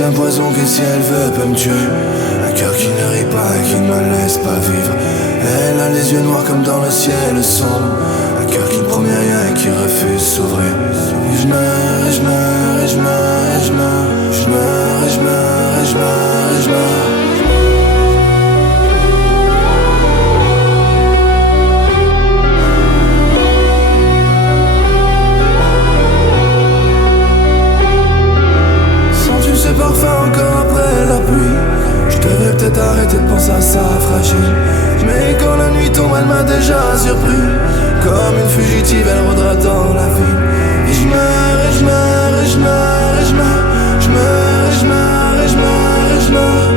est un poison que si elle veut peut me tuer. Un cœur qui ne rit pas et qui ne me laisse pas vivre. Elle a les yeux noirs comme dans le ciel sombre. Un cœur qui ne promet rien et qui refuse s'ouvrir. Et je meurs, et je meurs, et je meurs, et je meurs. Je meurs, et je meurs, et je meurs, et je meurs. Ce parfum encore après la pluie. Je devrais peut-être arrêter de penser à ça fragile. Mais quand la nuit tombe elle m'a déjà surpris. Comme une fugitive elle rôdera dans la ville. Et je meurs, et je meurs, et je meurs, et je meurs. Je meurs, et je meurs, et je meurs, et je meurs.